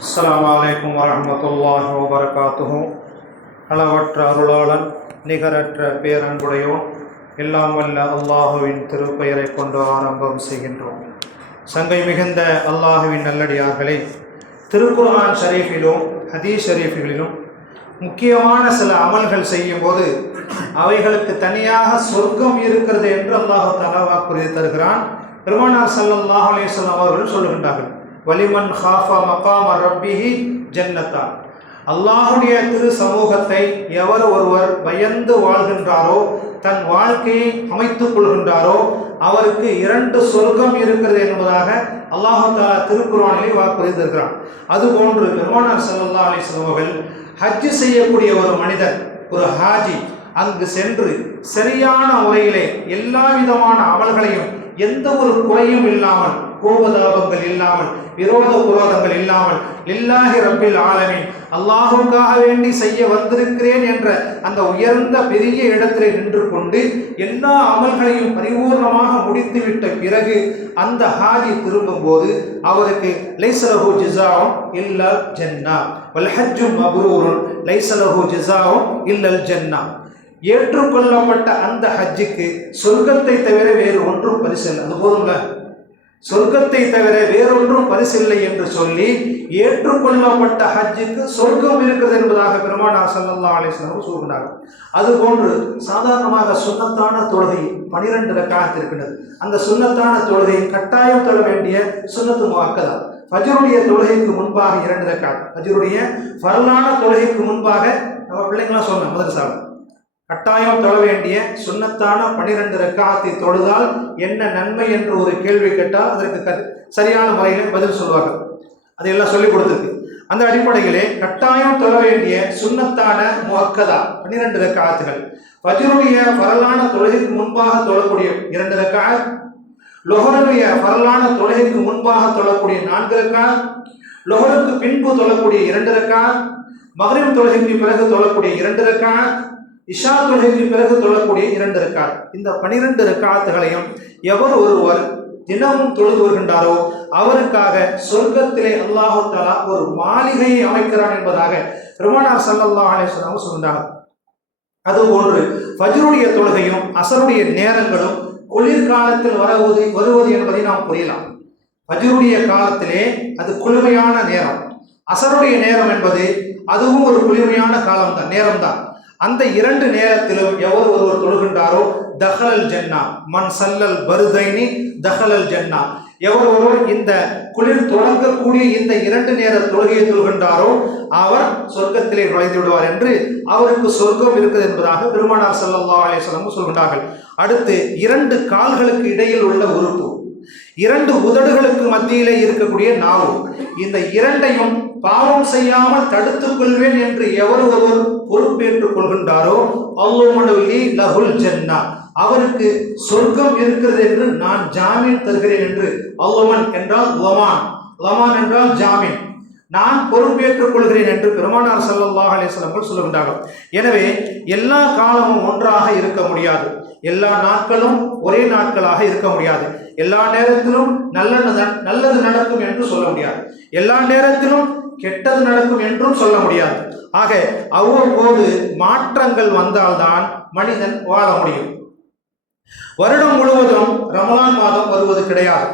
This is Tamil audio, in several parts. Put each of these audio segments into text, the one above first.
அஸ்லாம் வலைக்கம் வரமத்துல்லாஹ் வபரகாத்துஹு அளவற்ற அருளாளன் நிகரற்ற பேரன்புடையோன் எல்லாம் வல்ல அல்லாஹுவின் திருப்பெயரை கொண்டு ஆரம்பம் செய்கின்றோம் சங்கை மிகுந்த அல்லாஹுவின் நல்லடியார்களே திருக்குர்ஆன் ஷரீஃபிலும் ஹதீஸ் ஷரீஃபிகளிலும் முக்கியமான சில அமல்கள் செய்யும்போது அவைகளுக்கு தனியாக சொர்க்கம் இருக்கிறது என்று அல்லாஹு தலா வாக்குறுதி தருகிறான் பெருமானார் சல்லாஹ் அலைஹி அவர்கள் சொல்லுகின்றார்கள் வலிமன் ஹாஃபா மகாம ரப்பிஹி ஜன்னத்தா. அல்லாஹுடைய திரு சமூகத்தை எவர் ஒருவர் பயந்து வாழ்கின்றாரோ தன் வாழ்க்கையை அமைத்துக் கொள்கின்றாரோ அவருக்கு இரண்டு சொர்க்கம் இருக்கிறது என்பதாக அல்லாஹு திருக்குறானிலே வாக்குறுதி அதுபோன்று பெருமானார் சல்லா அலைஹி வஸல்லம் அவர்கள் ஹஜ் செய்யக்கூடிய ஒரு மனிதர் ஒரு ஹாஜி அங்கு சென்று சரியான முறையிலே எல்லா விதமான அமல்களையும் எந்த ஒரு குறையும் இல்லாமல் கோபதாபங்கள் இல்லாமல் விரோத குரோதங்கள் இல்லாமல் லில்லாஹி ரப்பில் ஆலமீன் அல்லாஹுக்காக வேண்டி செய்ய வந்திருக்கிறேன் என்ற அந்த உயர்ந்த பெரிய இடத்திலே நின்று கொண்டு எல்லா அமல்களையும் பரிபூர்ணமாக முடித்துவிட்ட பிறகு அந்த ஹாஜி திரும்பும்போது அவருக்கு லைசலஹு ஜிசாவும் இல்லல் ஜன்னா வல்ஹஜும் அபுரூரும் லைசலஹு ஜிசாவும் இல்லல் ஜன்னா. ஏற்றுக்கொள்ளப்பட்ட அந்த ஹஜ்ஜுக்கு சொர்க்கத்தை தவிர வேறு ஒன்றும் பரிசு அது போதும்ல? சொர்க்கத்தை தவிர வேறொன்றும் பரிசில்லை என்று சொல்லி ஏற்றுக்கொள்ளப்பட்ட ஹஜ்ஜுக்கு சொர்க்கம் இருக்கிறது என்பதாக பெருமானா சல்லா அலிஸ்லாம் வஸல்லம் சொல்கிறார்கள் அதுபோன்று சாதாரணமாக சுண்ணத்தான தொழுகை பனிரெண்டு ரக்காக இருக்கின்றது. அந்த சுண்ணத்தான தொழுகை கட்டாயம் தொழ வேண்டிய சுன்னத்து முவாக்கதா. ஃபஜருடைய தொழுகைக்கு முன்பாக இரண்டு ரக்காத் ஃபஜருடைய பரலான தொழுகைக்கு முன்பாக நம்ம பிள்ளைங்களாம் சொன்னோம் மதரசாவில் கட்டாயம் தொழ வேண்டிய சுண்ணத்தான பனிரெண்டு ரக்காத்தை தொழுதால் என்ன நன்மை என்று ஒரு கேள்வி கேட்டால் அதற்கு க- சரியான முறையில் பதில் சொல்வார்கள். அதையெல்லாம் சொல்லிக் கொடுத்துருக்கு. அந்த அடிப்படையிலே கட்டாயம் தொழ வேண்டிய சுண்ணத்தான முகக்கதா பன்னிரெண்டு ரக்காத்துகள் ஃபஜ்ருடைய வரலான தொழுகைக்கு முன்பாக தொழக்கூடிய இரண்டு ரக்காத் லொஹருடைய வரலான தொழுகைக்கு முன்பாக தொழக்கூடிய நான்கு ரக்கா லொஹருக்கு பின்பு தொழக்கூடிய இரண்டு ரக்கா மகரின் தொழுகைக்கு பிறகு தொழக்கூடிய இரண்டு ரக்கா இஷா தொழுகைக்கு பிறகு தொழக்கூடிய இரண்டு ரக்காத். இந்த பனிரெண்டு ரக்காத்துகளையும் எவர் ஒருவர் தினமும் தொழுது வருகின்றாரோ அவருக்காக சொர்க்கத்திலே அல்லாஹு தலா ஒரு மாளிகையை அமைக்கிறான் என்பதாக பெருமானார் ஸல்லல்லாஹு அலேஸ்வரம் வஸல்லம் அது ஒன்று ஃபஜ்ருடைய தொழுகையும் அசருடைய நேரங்களும் குளிர்காலத்தில் வருவது வருவது என்பதை நாம் புரியலாம். ஃபஜ்ருடைய காலத்திலே அது குளிமையான நேரம். அசருடைய நேரம் என்பது அதுவும் ஒரு குளிமையான காலம்தான் நேரம்தான். அந்த இரண்டு நேரத்திலும் எவர் ஒருவர் தொழுகின்றாரோ? தஹலல் ஜன்னா. மண் சல்லல் பருதைனி தஹலல் ஜன்னா. எவர் ஒருவர் இந்த குளிர் தொடங்கக்கூடிய இந்த இரண்டு நேர தொழுகையை தொழுகின்றாரோ அவர் சொர்க்கத்திலே நுழைந்து விடுவார் என்று அவருக்கு சொர்க்கம் இருக்குது என்பதாக பெருமானார் சல்லா அலைஹி சொல்கின்றார்கள். அடுத்து இரண்டு கால்களுக்கு இடையில் உள்ள உறுப்பு. இரண்டு உதடுகளுக்கு மத்தியிலே இருக்கக்கூடிய நாவு. இந்த இரண்டையும் பாவம் செய்யாமல் தடுத்துக் கொள்வேன் என்று எவர் ஒருவர் பொறுப்பேற்றுக் கொள்கின்றாரோ அல்லாஹ்வுடைய லஹுல் ஜன்னா. அவருக்கு சொர்க்கம் இருக்கிறது என்று நான் ஜாமீன் தருகிறேன் என்று அல்லாமன் என்றால் லமான் லமான் என்றால் ஜாமீன். நான் பொறுப்பேற்றுக் கொள்கிறேன் என்று பெருமானார் சல்லாஹ் அலைஹி சொல்லுகின்றார்கள். எனவே எல்லா காலமும் ஒன்றாக இருக்க முடியாது. எல்லா நாட்களும் ஒரே நாட்களாக இருக்க முடியாது. எல்லா நேரத்திலும் நல்லது நல்லது நடக்கும் என்று சொல்ல முடியாது. எல்லா நேரத்திலும் கெட்டது நடக்கும் என்றும் சொல்ல முடியாது. ஆக அவ்வப்போது மாற்றங்கள் வந்தால்தான் மனிதன் வாழ முடியும். வருடம் முழுவதும் ரமலான் மாதம் வருவது கிடையாது.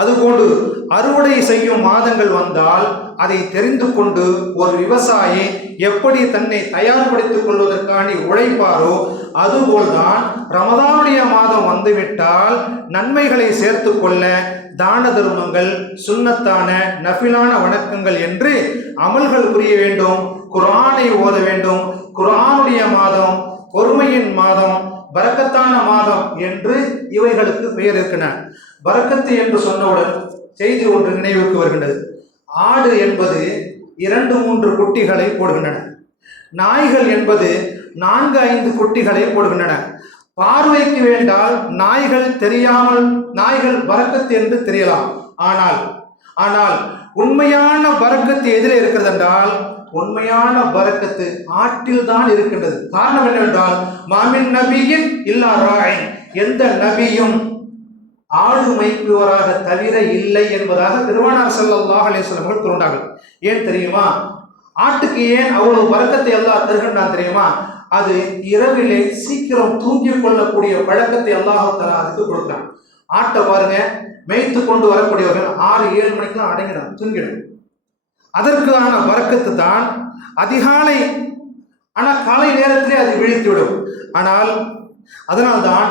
அதுபோன்று அறுவடை செய்யும் மாதங்கள் வந்தால் அதை தெரிந்து கொண்டு ஒரு விவசாயி எப்படி தன்னை தயார்படுத்திக் கொள்வதற்கான உழைப்பாரோ அதுபோல்தான் ரமதானுடைய மாதம் வந்துவிட்டால் நன்மைகளை சேர்த்து கொள்ள தான தர்மங்கள் சுண்ணத்தான நஃபிலான வணக்கங்கள் என்று அமல்கள் புரிய வேண்டும் குரானை ஓத வேண்டும். குரானுடைய மாதம் பொறுமையின் மாதம் பரக்கத்தான மாதம் என்று இவைகளுக்கு பெயர் இருக்கின்றன. பரக்கத்து என்று சொன்னவுடன் செய்தி ஒன்று நினைவுக்கு வருகின்றது. ஆடு என்பது இரண்டு மூன்று குட்டிகளை போடுகின்றன. நாய்கள் என்பது நான்கு ஐந்து குட்டிகளை போடுகின்றன. பார்வைக்கு வேண்டால் நாய்கள் தெரியாமல் நாய்கள் பரக்கத்து என்று தெரியலாம். ஆனால் ஆனால் உண்மையான பரக்கத்து எதிரே இருக்கிறது என்றால் உண்மையான வரக்கத்து ஆட்டில் தான் இருக்கின்றது. காரணம் என்னவென்றால் மாமின் நபியின் இல்லா ராயின் எந்த நபியும் ஆடு மைப்புவராக தவிர இல்லை என்பதாக திருவானார் ஸல்லல்லாஹு அலைஹி அவர்கள் கூறினார்கள் ஏன் தெரியுமா? ஆட்டுக்கு ஏன் அவ்வளவு வரக்கத்தை அல்லாஹ் தருகின்றான் தெரியுமா? அது இரவிலே சீக்கிரம் தூங்கிக் கொள்ளக்கூடிய பழக்கத்தை அல்லாஹ் அதுக்கு கொடுக்குறான். ஆட்டை பாருங்க மேய்த்து கொண்டு வரக்கூடியவர்கள் ஆறு ஏழு மணிக்கெல்லாம் அடங்கிடும் தூங்கிடும். அதற்கான வரக்கத்து தான் அதிகாலை ஆனால் காலை நேரத்திலே அது விழித்துவிடும். ஆனால் அதனால்தான்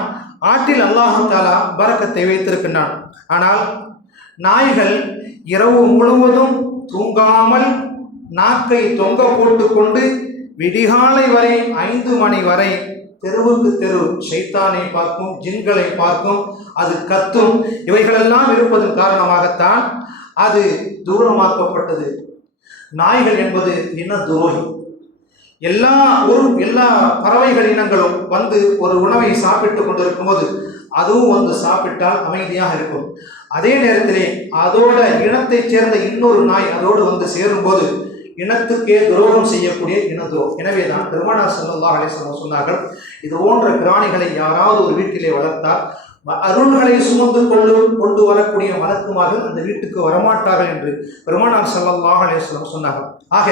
ஆட்டில் அல்லாஹு தாலா வரக்கத்தை வைத்திருக்கின்றான். ஆனால் நாய்கள் இரவு முழுவதும் தூங்காமல் நாக்கை தொங்க போட்டுக்கொண்டு விடிகாலை வரை ஐந்து மணி வரை தெருவுக்கு தெரு. சைத்தானை பார்க்கும் ஜின்களை பார்க்கும் அது கத்தும். இவைகளெல்லாம் இருப்பதன் காரணமாகத்தான் அது தூரமாக்கப்பட்டது. நாய்கள் என்பது இன துரோகி. எல்லா ஒரு எல்லா பறவைகள் இனங்களும் வந்து ஒரு உணவை சாப்பிட்டு கொண்டிருக்கும் போது அதுவும் வந்து சாப்பிட்டால் அமைதியாக இருக்கும். அதே நேரத்திலே அதோட இனத்தைச் சேர்ந்த இன்னொரு நாய் அதோடு வந்து சேரும்போது இனத்துக்கே துரோகம் செய்யக்கூடிய இனதோ எனவே தான் பெருமானார் ஸல்லல்லாஹு அலைஹி சொன்னார்கள் இது போன்ற பிராணிகளை யாராவது ஒரு வீட்டிலே வளர்த்தால் அருள்களை சுமந்து கொண்டு கொண்டு வரக்கூடிய வழக்குமார்கள் அந்த வீட்டுக்கு வரமாட்டார்கள் என்று பெருமானார் ஸல்லல்லாஹு அலேஸ்வரம் சொன்னார்கள். ஆக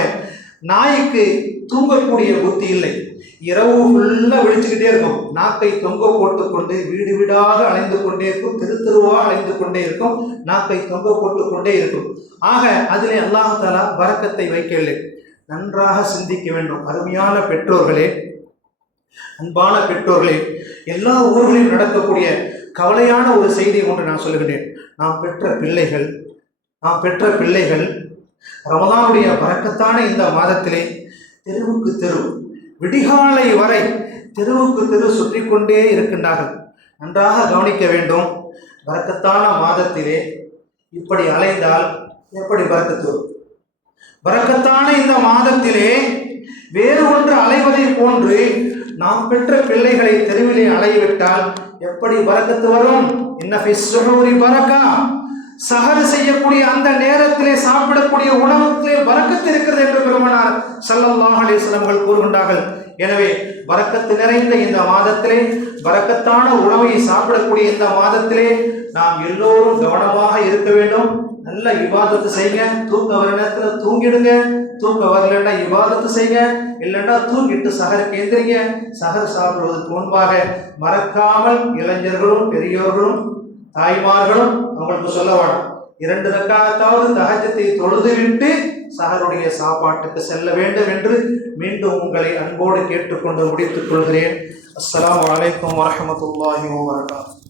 நாய்க்கு தூங்கக்கூடிய புத்தி இல்லை. இரவு ஃபுல்லாக விழிச்சுக்கிட்டே இருக்கும். நாக்கை தொங்க போட்டுக்கொண்டு வீடு வீடாக அலைந்து கொண்டே இருக்கும். தெரு தெருவாக அலைந்து கொண்டே இருக்கும். நாக்கை தொங்க போட்டுக்கொண்டே இருக்கும். ஆக அதிலே அல்லாஹாலா வரக்கத்தை வைக்கவில்லை. நன்றாக சிந்திக்க வேண்டும். அருமையான பெற்றோர்களே அன்பான பெற்றோர்களே எல்லா ஊர்களிலும் நடக்கக்கூடிய கவலையான ஒரு செய்தி ஒன்று நான் சொல்லுகிறேன் நாம் பெற்ற பிள்ளைகள் நாம் பெற்ற பிள்ளைகள் ரமதானுடைய வரக்கத்தான இந்த மாதத்திலே தெருவுக்கு தெரு விடிகாலை வரை தெருவுக்கு தெரு சுற்றி கொண்டே இருக்கின்றார்கள். நன்றாக கவனிக்க வேண்டும். வரக்கத்தான மாதத்திலே இப்படி அலைந்தால் எப்படி பறக்கத்து வரும் பறக்கத்தான இந்த மாதத்திலே வேறு ஒன்று அலைவதை போன்று நாம் பெற்ற பிள்ளைகளை தெருவிலே அலையவிட்டால் எப்படி பறக்கத்து வரும்? என்ன பறக்கா சஹர் செய்யக்கூடிய அந்த நேரத்திலே சாப்பிடக்கூடிய உணவத்திலே வரக்கத்து இருக்கிறது என்று பெருமனார் சல்லல்லாஹ் அலைஹி வஸல்லம் கூறுகின்றார்கள். எனவே வரக்கத்து நிறைந்த இந்த மாதத்திலே வரக்கத்தான உணவை சாப்பிடக்கூடிய இந்த மாதத்திலே நாம் எல்லோரும் கவனமாக இருக்க வேண்டும். நல்ல விவாதத்தை செய்யுங்க தூக்க வர நேரத்தில் தூங்கிடுங்க. தூக்க வரலன்னா விவாதத்தை செய்யுங்க இல்லைன்னா தூங்கிட்டு சகர் கேந்திரிங்க. சகர் சாப்பிடுவதற்கு முன்பாக மறக்காமல் இளைஞர்களும் பெரியோர்களும் தாய்மார்களும் அவங்களுக்கு சொல்ல வேணும். இரண்டு ரக்காத்தாவது தகஜத்தை தொழுதுவிட்டு சகருடைய சாப்பாட்டுக்கு செல்ல வேண்டும் என்று மீண்டும் உங்களை அன்போடு கேட்டுக்கொண்டு முடித்துக் கொள்கிறேன். அஸ்லாம் வலைக்கம் வரமத்துல்லாஹி வரகாத்து